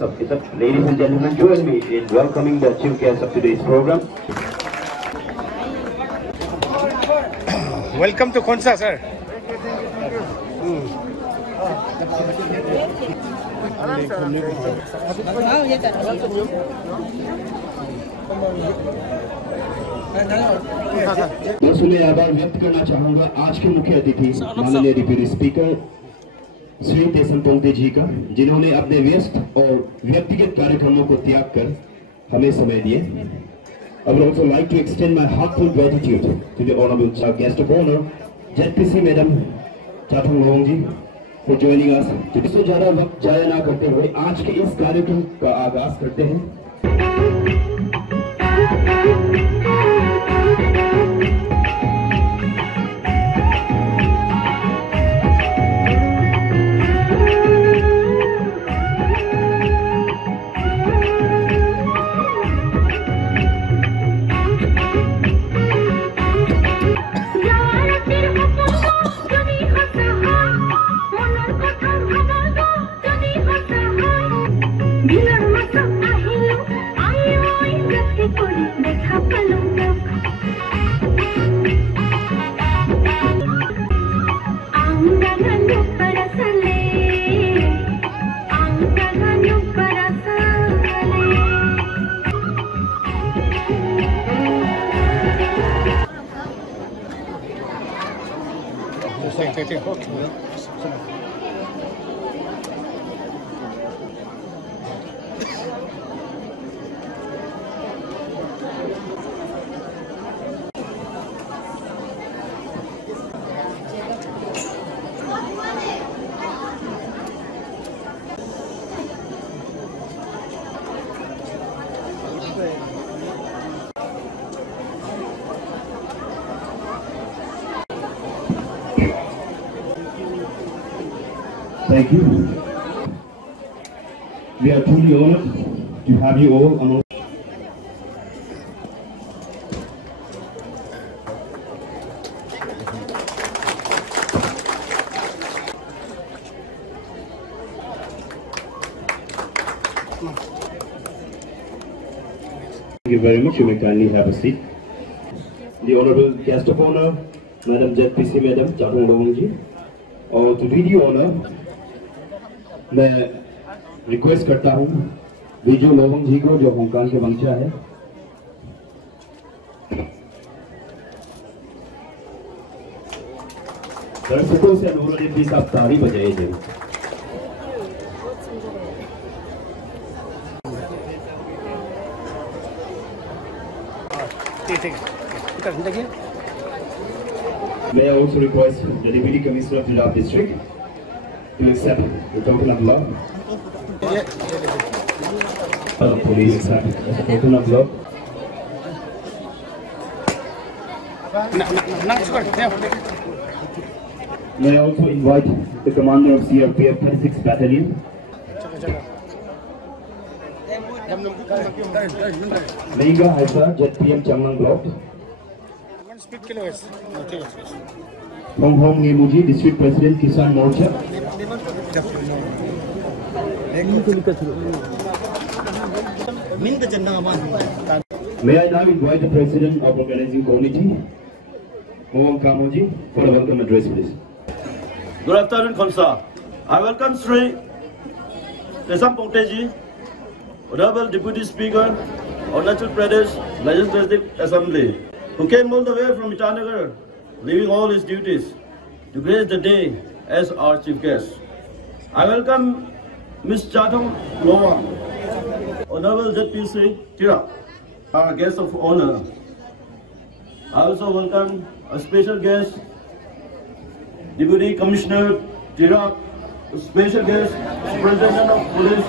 hands up. Ladies and gentlemen, join me in welcoming the chief guest of today's program. Welcome to Khonsa, sir. मैं आभार व्यक्त करना चाहूँगा आज के मुख्य अतिथि माननीय डिप्टी स्पीकर श्री तेसम पोंगते जी का, जिन्होंने अपने व्यस्त और व्यक्तिगत कार्यक्रमों को त्याग कर हमें समय दिए। I would also like to extend my heartfelt gratitude to the honorable guest of honor, ZPC Madam Chathong Loong ji, for joining us. इससे ज़्यादा वक्त जाया ना करते हुए आज के इस कार्यक्रम का आगाज करते हैं। Thank you. We are truly honored to have you all among. Thank you very much. You may kindly have a seat. The honorable guest of honor, Madam ZPC Madam Chathong Loong ji, और to do the honor, मैं request करता हूँ विजू लोवंग जी को, जो Hong Kong के वंशज है, दर्शकों से अनुरोध है प्लीज आप ताली बजाइए जरूर। May I also request the Deputy Commissioner of Tirap District to accept the token of love. Please accept the token of love. May I also invite the commander of CRPF 36th Battalion, Mega Haisa ZPM Changlang Block, Hong Hong Ngemuji, District President Kisan Morcha. May I now invite the President of Organizing Committee, Moong Kamoji, for a welcome address, please. Good afternoon, Khonsa. I welcome Sri Tesam Pongteji, Honorable Deputy Speaker, Arunachal Pradesh Legislative Assembly, who came all the way from Itanagar, leaving all his duties to grace the day as our chief guest. I welcome Ms. Chathong Loong, Honorable ZPC Tirap, our guest of honor. I also welcome a special guest, Deputy Commissioner Tirap, special guest, President of Police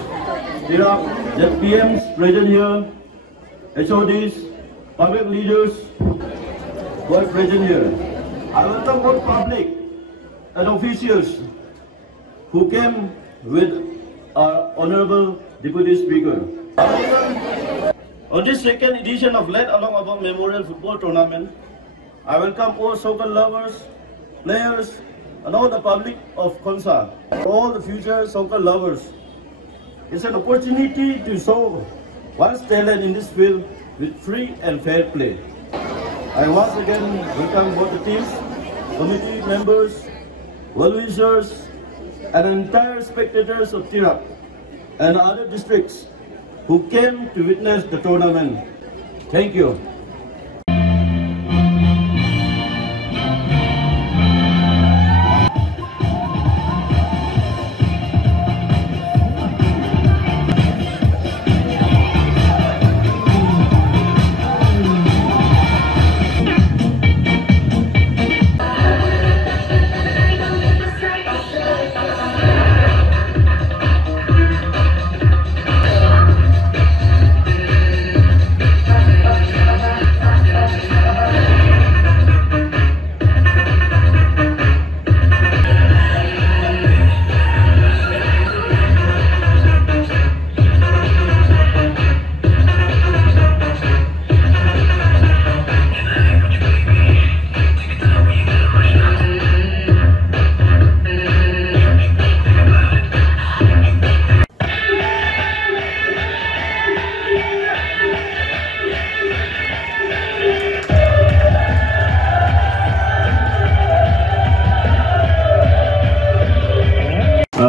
Tirap, ZPMs present here, HODs, public leaders who are present here. I welcome both public and officials who came with our Honorable Deputy Speaker. On this second edition of Let Along Abang Memorial Football Tournament, I welcome all soccer lovers, players, and all the public of Khonsa, all the future soccer lovers. is an opportunity to show one's talent in this field with free and fair play. I once again welcome both the teams, committee members, well-wishers, and entire spectators of Tirap and other districts who came to witness the tournament. Thank you.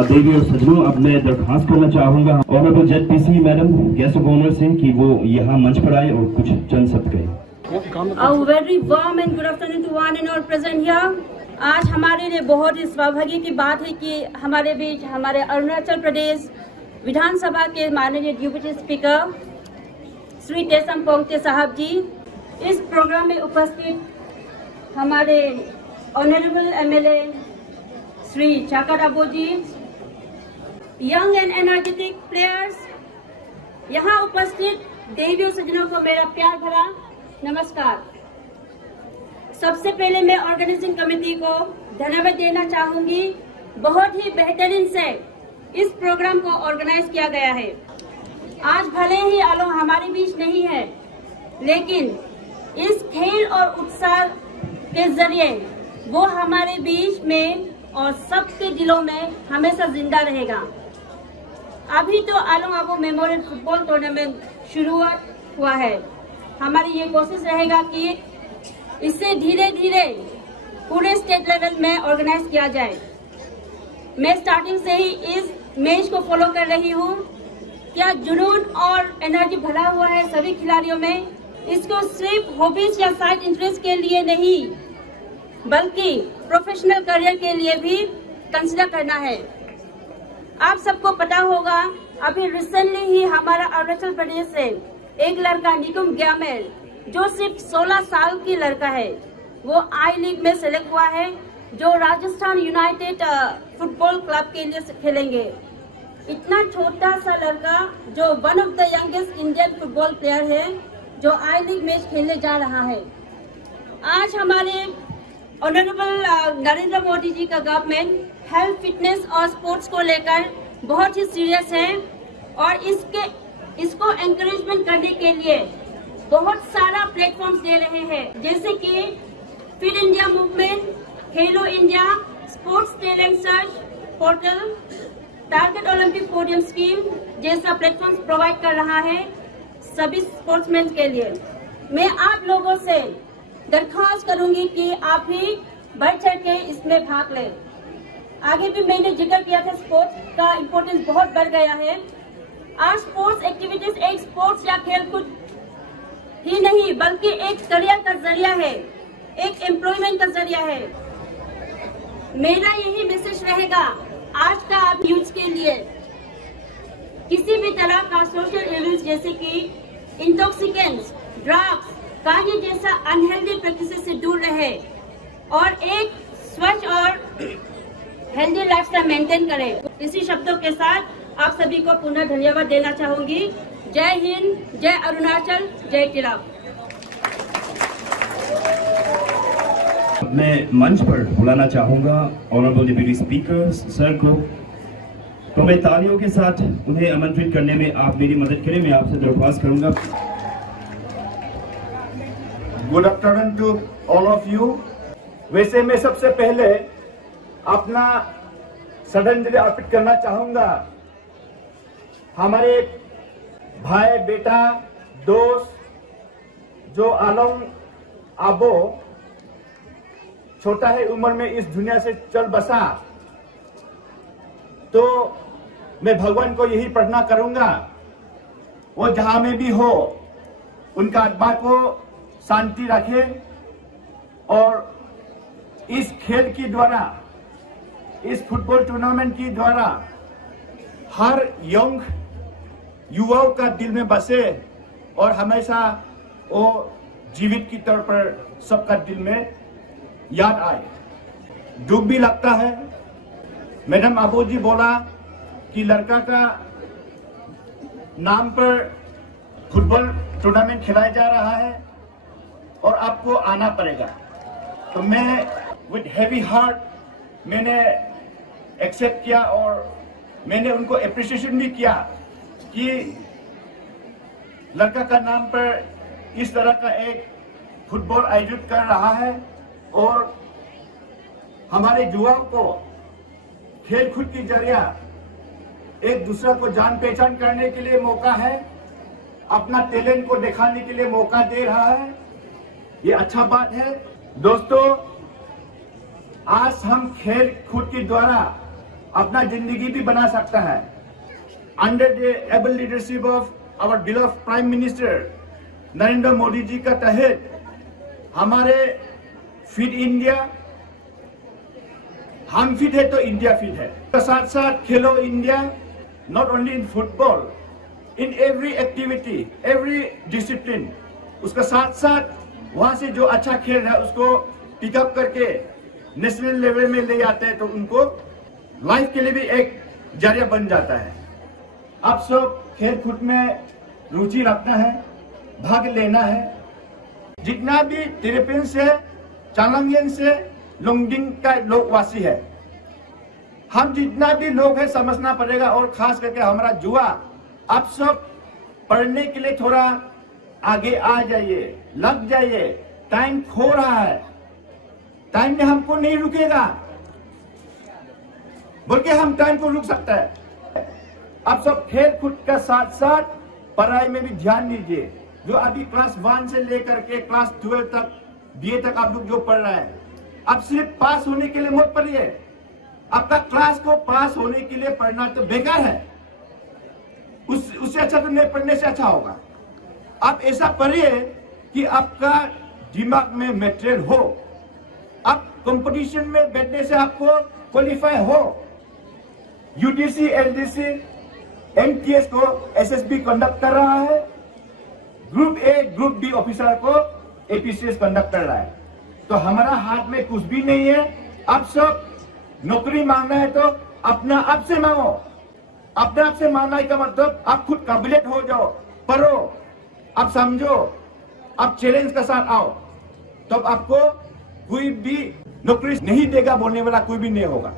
देवी और सज्जनों, अब मैं दरखास्त करना चाहूंगा honourable जज PC madam guest of honour से कि वो यहाँ मंच पर आए और कुछ चंद शब्द कहें। A very warm and good afternoon to one and all present here. आज हमारे लिए बहुत ही सौभाग्य की बात है कि हमारे बीच हमारे अरुणाचल प्रदेश विधानसभा के माननीय डिप्टी स्पीकर श्री तेसम पोंगते साहब जी इस प्रोग्राम में उपस्थित हमारे ऑनरेबल एमएलए श्री चाका दाबो जी, यंग एंड एनर्जेटिक प्लेयर्स, यहाँ उपस्थित देवी और सज्जनों को मेरा प्यार भरा नमस्कार। सबसे पहले मैं ऑर्गेनाइजिंग कमेटी को धन्यवाद देना चाहूंगी। बहुत ही बेहतरीन से इस प्रोग्राम को ऑर्गेनाइज किया गया है। आज भले ही आलोक हमारे बीच नहीं है, लेकिन इस खेल और उत्साह के जरिए वो हमारे बीच में और सबके दिलों में हमेशा जिंदा रहेगा। अभी तो आलोंग आबो मेमोरियल फुटबॉल टूर्नामेंट शुरुआत हुआ है। हमारी ये कोशिश रहेगा कि इसे धीरे धीरे पूरे स्टेट लेवल में ऑर्गेनाइज किया जाए। मैं स्टार्टिंग से ही इस मैच को फॉलो कर रही हूँ। क्या जुनून और एनर्जी भरा हुआ है सभी खिलाड़ियों में। इसको सिर्फ हॉबीज या साइड इंटरेस्ट के लिए नहीं, बल्कि प्रोफेशनल करियर के लिए भी कंसिडर करना है। आप सबको पता होगा, अभी रिसेंटली ही हमारा अरुणाचल प्रदेश से एक लड़का निकुम ग्यामेल, जो सिर्फ 16 साल की लड़का है, वो आई लीग में सेलेक्ट हुआ है, जो राजस्थान यूनाइटेड फुटबॉल क्लब के लिए खेलेंगे। इतना छोटा सा लड़का जो one of the youngest Indian football player है, जो आई लीग मैच खेलने जा रहा है। आज हमारे ऑनरेबल नरेंद्र मोदी जी का गवर्नमेंट हेल्थ, फिटनेस और स्पोर्ट्स को लेकर बहुत ही सीरियस है और इसको एनकरेजमेंट करने के लिए बहुत सारा प्लेटफॉर्म्स दे रहे हैं, जैसे कि फिट इंडिया मूवमेंट, खेलो India, sports talent search portal, target Olympic podium scheme जैसा प्लेटफॉर्म प्रोवाइड कर रहा है सभी स्पोर्ट्समैन के लिए। मैं आप लोगों से दरख्वास्त करूंगी कि आप भी बढ़ चढ़ के इसमें भाग लें। आगे भी मैंने जिक्र किया था, स्पोर्ट्स का इम्पोर्टेंस बहुत बढ़ गया है। आज स्पोर्ट्स एक्टिविटीज एक स्पोर्ट्स या खेलकूद ही नहीं, बल्कि एक करियर का जरिया है, एक एम्प्लॉयमेंट का जरिया है। मेरा यही मैसेज रहेगा आज का आप यूथ के लिए, किसी भी तरह का सोशल इल्यूज जैसे कि इंटॉक्सिकेंट्स, ड्रग्स, गांजे जैसा अनहेल्दी प्रैक्टिसेस से दूर रहे और एक स्वच्छ और हेल्दी लाइफस्टाइल मेंटेन करें। इसी शब्दों के साथ आप सभी को पुनः धन्यवाद देना चाहूंगी। जय हिंद, जय अरुणाचल, जय टिराप। मैं मंच पर बुलाना चाहूंगा ऑनरेबल डिप्टी स्पीकर सर को। तो मैं तालियों के साथ उन्हें आमंत्रित करने में आप मेरी मदद करें, मैं आपसे दरख्वास्त करूंगा। Good afternoon to all of you. वैसे मैं सबसे पहले अपना श्रद्धांजलि अर्पित करना चाहूंगा हमारे भाई बेटा दोस्त जो आलम आबो छोटा है उम्र में इस दुनिया से चल बसा, तो मैं भगवान को यही प्रार्थना करूंगा वो जहां में भी हो उनका आत्मा को शांति रखे और इस खेल के द्वारा, इस फुटबॉल टूर्नामेंट के द्वारा हर यंग युवाओं का दिल में बसे और हमेशा वो जीवित की तौर पर सबका दिल में याद आए। दुख भी लगता है, मैडम आबो जी बोला कि लड़का का नाम पर फुटबॉल टूर्नामेंट खिलाया जा रहा है और आपको आना पड़ेगा। तो मैं विद हैवी हार्ट मैंने एक्सेप्ट किया और मैंने उनको एप्रिसिएशन भी किया कि लड़का का नाम पर इस तरह का एक फुटबॉल आयोजित कर रहा है और हमारे युवाओं को खेल कूद के जरिए एक दूसरे को जान पहचान करने के लिए मौका है, अपना टैलेंट को दिखाने के लिए मौका दे रहा है। ये अच्छा बात है। दोस्तों, आज हम खेल कूद के द्वारा अपना जिंदगी भी बना सकता है। Under the able leadership of our beloved prime minister Narendra Modi ji का तहत हमारे फिट इंडिया, हम फिट है तो इंडिया फिट है, तो साथ साथ खेलो India, not only in football, in every activity, every discipline, उसका साथ साथ वहां से जो अच्छा खेल है उसको पिकअप करके नेशनल लेवल में ले आते हैं तो उनको लाइफ के लिए भी एक जरिया बन जाता है। आप सब खेल कूद में रुचि रखना है, भाग लेना है। जितना भी तिरपिन से, चांगलांग से, लोंगडिंग का लोकवासी है, हम जितना भी लोग हैं समझना पड़ेगा और खास करके हमारा युवा, आप सब पढ़ने के लिए थोड़ा आगे आ जाइए, लग जाइए। टाइम खो रहा है, टाइम ने हमको नहीं रुकेगा, बल्कि हम टाइम को रुक सकता है। आप सब खेल कूद का साथ साथ पढ़ाई में भी ध्यान दीजिए। जो अभी क्लास 1 से लेकर के क्लास 12 तक, BA तक आप लोग जो पढ़ रहे हैं, अब सिर्फ पास होने के लिए मत पढ़िए। आपका क्लास को पास होने के लिए पढ़ना तो बेकार है, उससे अच्छा तो नहीं पढ़ने से अच्छा होगा। आप ऐसा पढ़िए कि आपका दिमाग में मटेरियल हो, आप कंपटीशन में बैठने से आपको क्वालिफाई हो। UTC, LDC, MTS को SSB कंडक्ट कर रहा है, group A, group B officer को APCS कंडक्ट कर रहा है। तो हमारा हाथ में कुछ भी नहीं है। आप सब नौकरी मांगना है तो अपना आप से मांगो। अपने आप से मांगना का मतलब आप खुद काबिलियत हो जाओ, पढ़ो, आप समझो, आप चैलेंज के साथ आओ, तो आपको कोई भी नौकरी नहीं देगा बोलने वाला कोई भी नहीं होगा।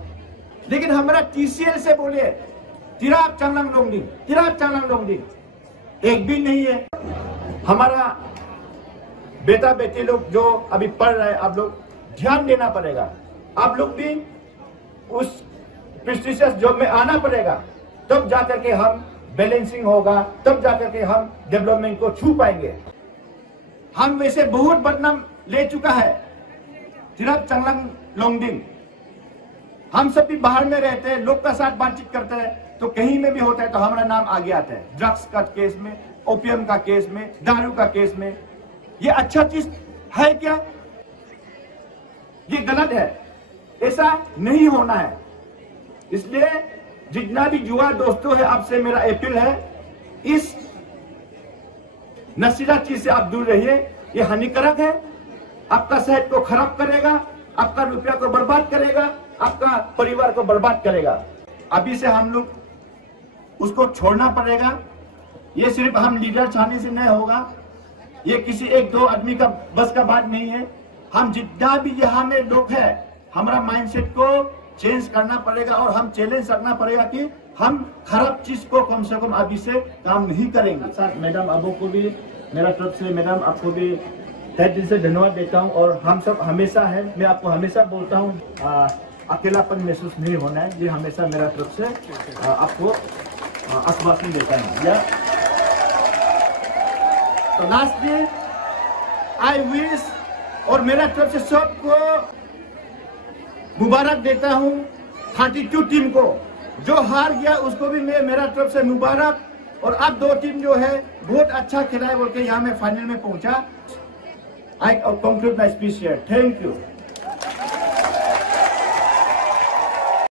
लेकिन हमारा TCL से बोले तिराप चांगलांग लोंगडिंग, तिराप चांगलांग लोंगडिंग, एक भी नहीं है। हमारा बेटा बेटी लोग जो अभी पढ़ रहे हैं, आप लोग ध्यान देना पड़ेगा। आप लोग भी उस प्रेस्टिजियस जॉब में आना पड़ेगा, तब जाकर के हम बैलेंसिंग होगा, तब जाकर के हम डेवलपमेंट को छू पाएंगे। हम वैसे बहुत बदनाम ले चुका है तिराप चांगलांग लोंगडिंग। हम सब भी बाहर में रहते हैं, लोग का साथ बातचीत करते हैं, तो कहीं में भी होता है तो हमारा नाम आगे आता है। ड्रग्स का केस में, ओपियम का केस में, दारू का केस में। ये अच्छा चीज है क्या? ये गलत है, ऐसा नहीं होना है। इसलिए जितना भी युवा दोस्तों है, आपसे मेरा अपील है, इस नशीला चीज से आप दूर रहिए। ये हानिकारक है, आपका सेहत को खराब करेगा, आपका रुपया को बर्बाद करेगा, आपका परिवार को बर्बाद करेगा। अभी से हम लोग उसको छोड़ना पड़ेगा। ये सिर्फ हम लीडर चाहने से नहीं होगा, ये किसी एक दो आदमी का बस का बात नहीं है। हम जितना भी यहाँ में लोग हैं, हमारा माइंडसेट को चेंज करना पड़ेगा और हम चैलेंज करना पड़ेगा कि हम खराब चीज को कम से कम अभी से काम नहीं करेंगे। साथ मैडम अबू को भी मेरा तरफ से, मैडम आपको भी तहे दिल से धन्यवाद देता हूँ। और हम सब हमेशा है, मैं आपको हमेशा बोलता हूँ, अकेलापन महसूस नहीं होना है, ये हमेशा मेरा तरफ से आपको आश्वासन देता है। या तो लास्टली आई विश, और मेरा तरफ से सबको मुबारक देता हूं 32 टीम को। जो हार गया उसको भी मेरा तरफ से मुबारक, और अब 2 टीम जो है बहुत अच्छा खेला है बोल के यहाँ में फाइनल में पहुंचा। I conclude my speech here. Thank you.